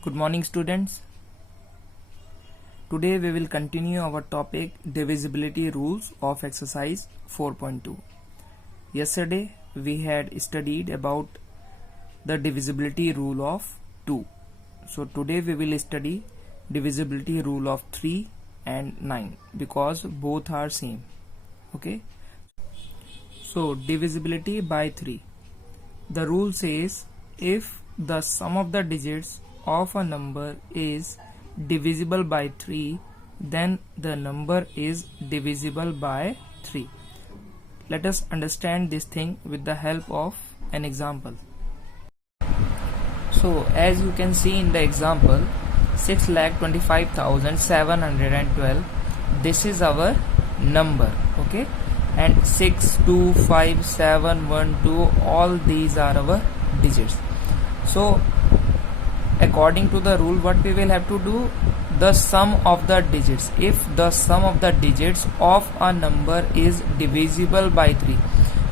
Good morning, students. Today we will continue our topic divisibility rules of exercise 4.2. Yesterday we had studied about the divisibility rule of 2. So today we will study divisibility rule of 3 and 9 because both are same. Okay. So divisibility by 3. The rule says if the sum of the digits of a number is divisible by 3, then the number is divisible by 3. Let us understand this thing with the help of an example. So as you can see in the example, 6,25,712, this is our number, okay, and 6, 2, 5, 7, 1, 2, all these are our digits. So according to the rule, what we will have to do, the sum of the digits, if the sum of the digits of a number is divisible by 3,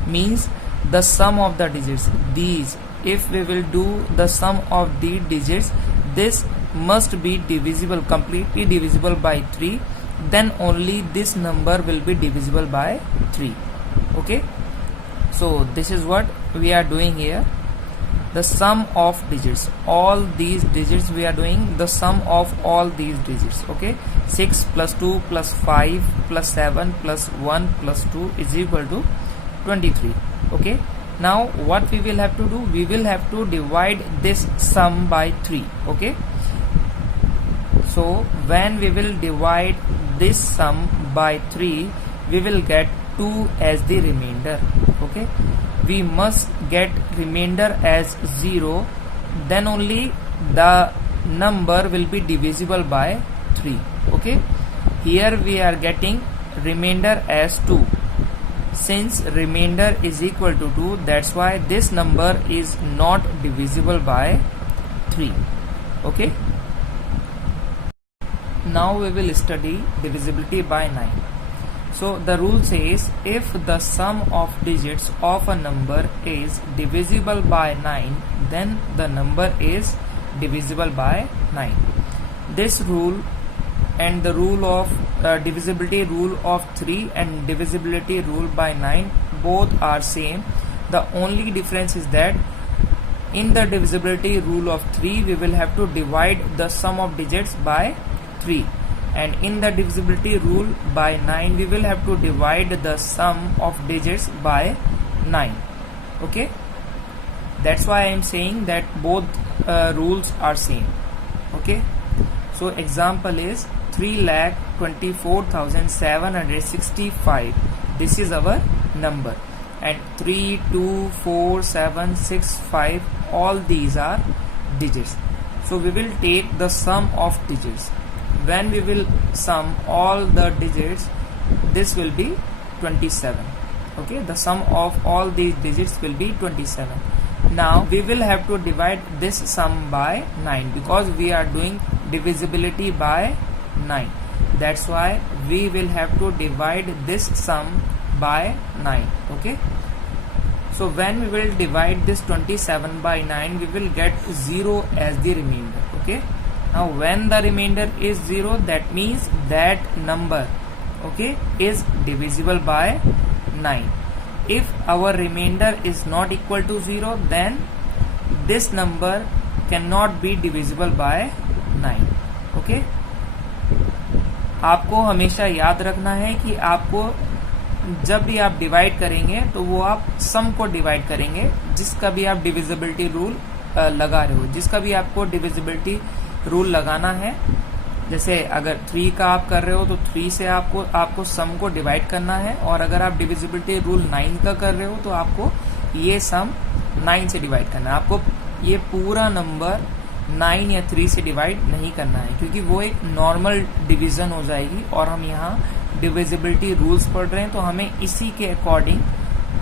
means the sum of the digits, these, if we will do the sum of the digits, this must be divisible, completely divisible by 3, then only this number will be divisible by 3. Okay, so this is what we are doing here. The sum of digits, all these digits we are doing the sum of all these digits. Okay, 6 plus 2 plus 5 plus 7 plus 1 plus 2 is equal to 23. Okay, now what we will have to do, we will have to divide this sum by 3. Okay, so when we will divide this sum by 3, we will get 2 as the remainder. Okay, we must get remainder as 0, then only the number will be divisible by 3. Okay, here we are getting remainder as 2. Since remainder is equal to 2, that's why this number is not divisible by 3. Okay, now we will study divisibility by 9. So the rule says if the sum of digits of a number is divisible by 9, then the number is divisible by 9. This rule and the rule of divisibility rule of 3 and divisibility rule by 9 both are same. The only difference is that in the divisibility rule of 3 we will have to divide the sum of digits by 3, and in the divisibility rule by 9 we will have to divide the sum of digits by 9. Okay, that's why I am saying that both rules are same. Okay, so example is 3,24,765, this is our number, and 3, 2, 4, 7, 6, 5, all these are digits. So we will take the sum of digits. When we will sum all the digits, this will be 27. Okay, the sum of all these digits will be 27. Now we will have to divide this sum by 9 because we are doing divisibility by 9. That's why we will have to divide this sum by 9. Okay, so when we will divide this 27 by 9, we will get 0 as the remainder. Okay, now when the remainder is 0, that means that number, okay, is divisible by 9. If our remainder is not equal to 0, then this number cannot be divisible by 9. Okay, आपको हमेशा याद रखना है कि आपको जब भी आप डिवाइड करेंगे तो वो आप सम को डिवाइड करेंगे, जिसका भी आप डिविजिबिलिटी रूल लगा रहे हो, जिसका भी आपको डिविजिबिलिटी रूल लगाना है. जैसे अगर 3 का आप कर रहे हो तो 3 से आपको सम को डिवाइड करना है, और अगर आप डिविजिबिलिटी रूल 9 का कर रहे हो तो आपको ये सम 9 से डिवाइड करना है. आपको ये पूरा नंबर 9 या 3 से डिवाइड नहीं करना है, क्योंकि वो एक नॉर्मल डिवीजन हो जाएगी, और हम यहाँ डिविजिबिलिटी रूल्स पढ़ रहे हैं तो हमें इसी के अकॉर्डिंग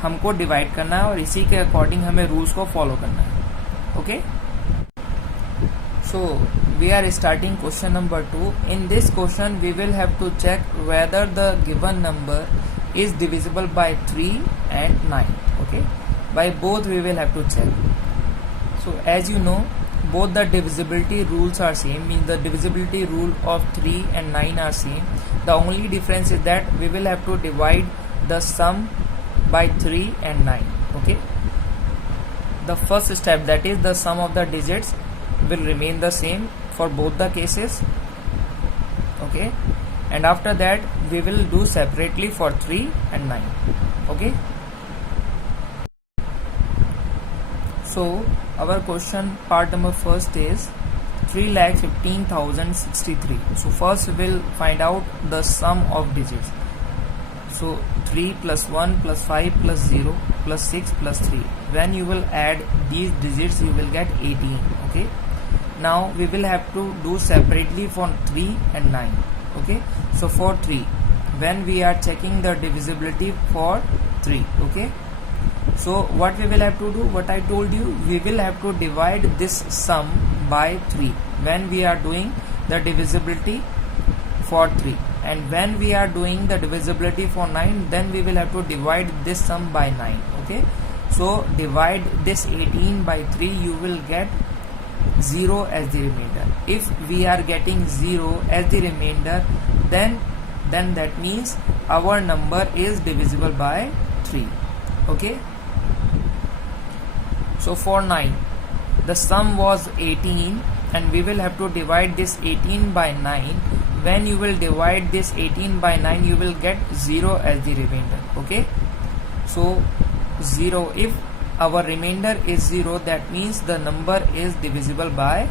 हमको डिवाइड करना है और इसी के अकॉर्डिंग हमें रूल्स को फॉलो करना है. Okay, so we are starting question number 2. In this question we will have to check whether the given number is divisible by 3 and 9. Okay, by both we will have to check. So as you know, both the divisibility rules are same, means the divisibility rule of 3 and 9 are same. The only difference is that we will have to divide the sum by 3 and 9. Okay, the first step, that is the sum of the digits, will remain the same for both the cases. Okay, and after that we will do separately for 3 and 9. Okay, so our question part number first is 3,15,063. So first we will find out the sum of digits. So 3 plus 1 plus 5 plus 0 plus 6 plus 3. When you will add these digits, you will get 18. Okay, now we will have to do separately for 3 and 9. Okay, so for 3, when we are checking the divisibility for 3, okay, so what we will have to do, what I told you, we will have to divide this sum by 3 when we are doing the divisibility for 3, and when we are doing the divisibility for 9, then we will have to divide this sum by 9. Okay, so divide this 18 by 3, you will get 0 as the remainder. If we are getting 0 as the remainder, then that means our number is divisible by 3. Okay, so for 9, the sum was 18 and we will have to divide this 18 by 9. When you will divide this 18 by 9, you will get 0 as the remainder. Okay, so 0, if our remainder is 0, that means the number is divisible by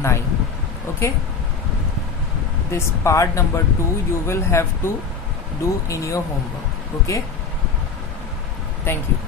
9. Okay, this part number 2 you will have to do in your homework. Okay, thank you.